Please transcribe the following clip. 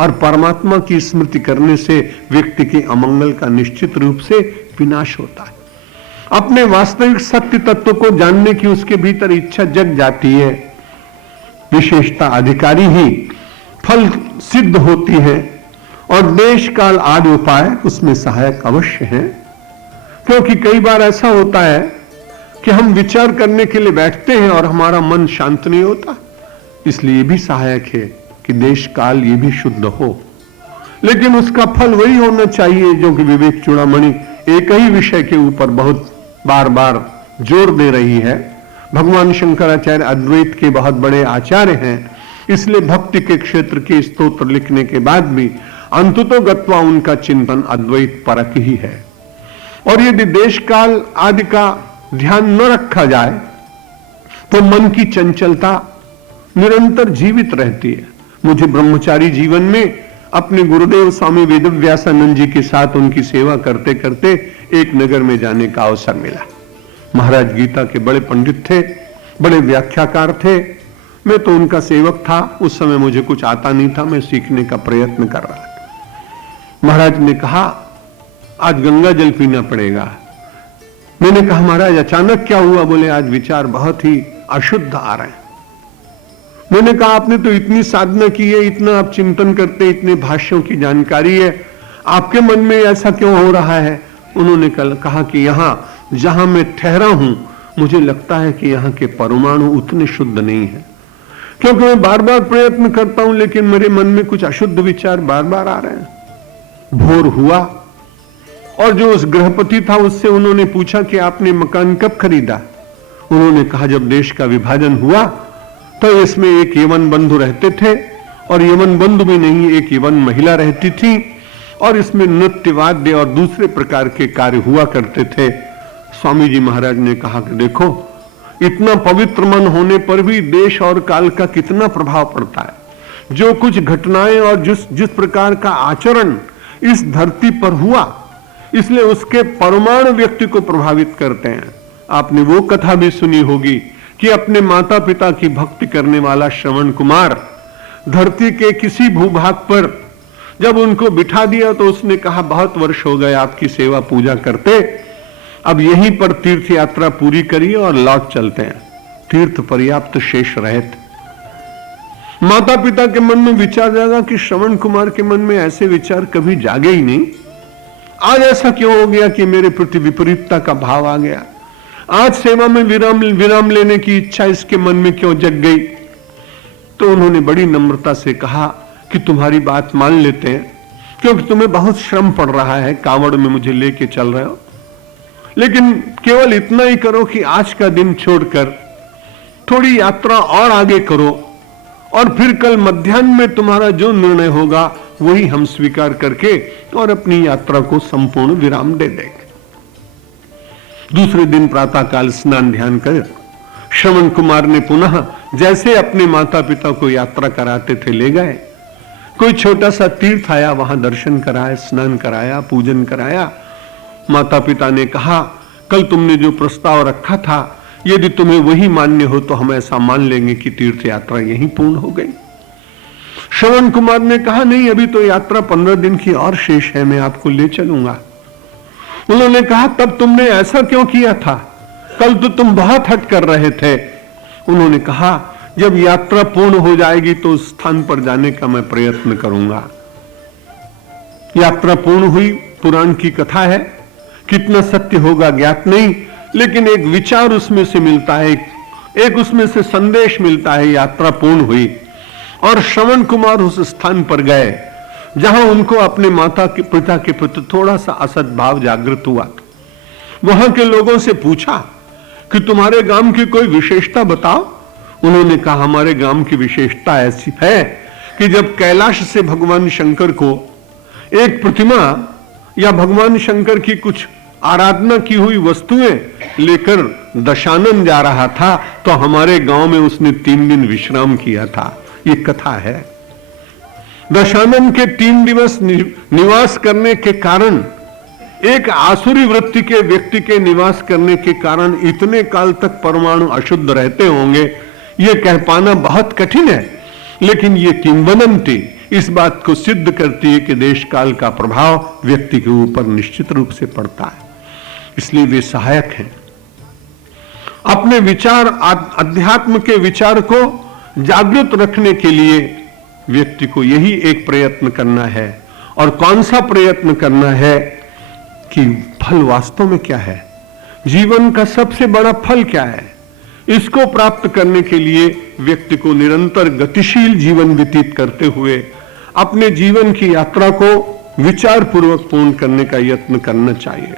और परमात्मा की स्मृति करने से व्यक्ति के अमंगल का निश्चित रूप से विनाश होता है। अपने वास्तविक सत्य तत्व को जानने की उसके भीतर इच्छा जग जाती है। विशेषता अधिकारी ही फल सिद्ध होती है और देश काल आदि उपाय उसमें सहायक अवश्य है। क्योंकि कई बार ऐसा होता है कि हम विचार करने के लिए बैठते हैं और हमारा मन शांत नहीं होता, इसलिए ये भी सहायक है कि देश काल ये भी शुद्ध हो। लेकिन उसका फल वही होना चाहिए जो कि विवेक चूड़ामणि एक ही विषय के ऊपर बहुत बार बार जोर दे रही है। भगवान शंकराचार्य अद्वैत के बहुत बड़े आचार्य हैं, इसलिए भक्ति के क्षेत्र के स्तोत्र लिखने के बाद भी अंततोगत्वा उनका चिंतन अद्वैत परक ही है। और यदि देश काल आदि का ध्यान न रखा जाए तो मन की चंचलता निरंतर जीवित रहती है। मुझे ब्रह्मचारी जीवन में अपने गुरुदेव स्वामी वेदव्यासानंद जी के साथ उनकी सेवा करते करते एक नगर में जाने का अवसर मिला। महाराज गीता के बड़े पंडित थे, बड़े व्याख्याकार थे। मैं तो उनका सेवक था। उस समय मुझे कुछ आता नहीं था, मैं सीखने का प्रयत्न कर रहा था। महाराज ने कहा आज गंगा जल पीना पड़ेगा। मैंने कहा महाराज अचानक क्या हुआ? बोले आज विचार बहुत ही अशुद्ध आ रहे हैं। मैंने कहा आपने तो इतनी साधना की है, इतना आप चिंतन करते, इतने भाष्यों की जानकारी है, आपके मन में ऐसा क्यों हो रहा है? उन्होंने कहा कि यहां जहां मैं ठहरा हूं मुझे लगता है कि यहां के परमाणु उतने शुद्ध नहीं है। क्योंकि मैं बार बार प्रयत्न करता हूं लेकिन मेरे मन में कुछ अशुद्ध विचार बार बार आ रहे हैं। भोर हुआ और जो उस गृहपति था उससे उन्होंने पूछा कि आपने मकान कब खरीदा? उन्होंने कहा जब देश का विभाजन हुआ तो इसमें एक यवन बंधु रहते थे, और यवन बंधु भी नहीं, एक यवन महिला रहती थी, और इसमें नृत्य वाद्य और दूसरे प्रकार के कार्य हुआ करते थे। स्वामी जी महाराज ने कहा कि देखो इतना पवित्र मन होने पर भी देश और काल का कितना प्रभाव पड़ता है। जो कुछ घटनाएं और जिस प्रकार का आचरण इस धरती पर हुआ, इसलिए उसके परमाणु व्यक्ति को प्रभावित करते हैं। आपने वो कथा भी सुनी होगी कि अपने माता पिता की भक्ति करने वाला श्रवण कुमार धरती के किसी भूभाग पर जब उनको बिठा दिया तो उसने कहा बहुत वर्ष हो गए आपकी सेवा पूजा करते, अब यहीं पर तीर्थ यात्रा पूरी करिए और लौट चलते हैं। तीर्थ पर्याप्त शेष रहते। माता पिता के मन में विचार जागा कि श्रवण कुमार के मन में ऐसे विचार कभी जागे ही नहीं। आज ऐसा क्यों हो गया कि मेरे प्रति विपरीतता का भाव आ गया? आज सेवा में विराम लेने की इच्छा इसके मन में क्यों जग गई? तो उन्होंने बड़ी नम्रता से कहा कि तुम्हारी बात मान लेते हैं, क्योंकि तुम्हें बहुत श्रम पड़ रहा है, कांवड़ में मुझे लेके चल रहे हो, लेकिन केवल इतना ही करो कि आज का दिन छोड़कर थोड़ी यात्रा और आगे करो, और फिर कल मध्याह्न में तुम्हारा जो निर्णय होगा वही हम स्वीकार करके और अपनी यात्रा को संपूर्ण विराम दे देंगे। दूसरे दिन प्रातःकाल स्नान ध्यान कर श्रवण कुमार ने पुनः जैसे अपने माता पिता को यात्रा कराते थे ले गए। कोई छोटा सा तीर्थ आया, वहां दर्शन कराया, स्नान कराया, पूजन कराया। माता पिता ने कहा कल तुमने जो प्रस्ताव रखा था यदि तुम्हें वही मान्य हो तो हम ऐसा मान लेंगे कि तीर्थ यात्रा यहीं पूर्ण हो गई। श्रवण कुमार ने कहा नहीं, अभी तो यात्रा 15 दिन की और शेष है, मैं आपको ले चलूंगा। उन्होंने कहा तब तुमने ऐसा क्यों किया था? कल तो तुम बहुत हट कर रहे थे। उन्होंने कहा जब यात्रा पूर्ण हो जाएगी तो उस स्थान पर जाने का मैं प्रयत्न करूंगा। यात्रा पूर्ण हुई, पुराण की कथा है, कितना सत्य होगा ज्ञात नहीं, लेकिन एक विचार उसमें से मिलता है, एक उसमें से संदेश मिलता है। यात्रा पूर्ण हुई और श्रवण कुमार उस स्थान पर गए जहां उनको अपने माता के पिता के प्रति थोड़ा सा असद्भाव जागृत हुआ। वहां के लोगों से पूछा कि तुम्हारे गांव की कोई विशेषता बताओ। उन्होंने कहा हमारे गांव की विशेषता ऐसी है कि जब कैलाश से भगवान शंकर को एक प्रतिमा या भगवान शंकर की कुछ आराधना की हुई वस्तुएं लेकर दशानन जा रहा था तो हमारे गांव में उसने 3 दिन विश्राम किया था। ये कथा है। दशानन के 3 दिवस निवास करने के कारण, एक आसुरी वृत्ति के व्यक्ति के निवास करने के कारण इतने काल तक परमाणु अशुद्ध रहते होंगे, ये कह पाना बहुत कठिन है। लेकिन ये किंवदंती, इस बात को सिद्ध करती है कि देश काल का प्रभाव व्यक्ति के ऊपर निश्चित रूप से पड़ता है, इसलिए वे सहायक हैं। अपने विचार, अध्यात्म के विचार को जागृत रखने के लिए व्यक्ति को यही एक प्रयत्न करना है। और कौन सा प्रयत्न करना है कि फल वास्तव में क्या है, जीवन का सबसे बड़ा फल क्या है, इसको प्राप्त करने के लिए व्यक्ति को निरंतर गतिशील जीवन व्यतीत करते हुए अपने जीवन की यात्रा को विचार पूर्वक पूर्ण करने का यत्न करना चाहिए।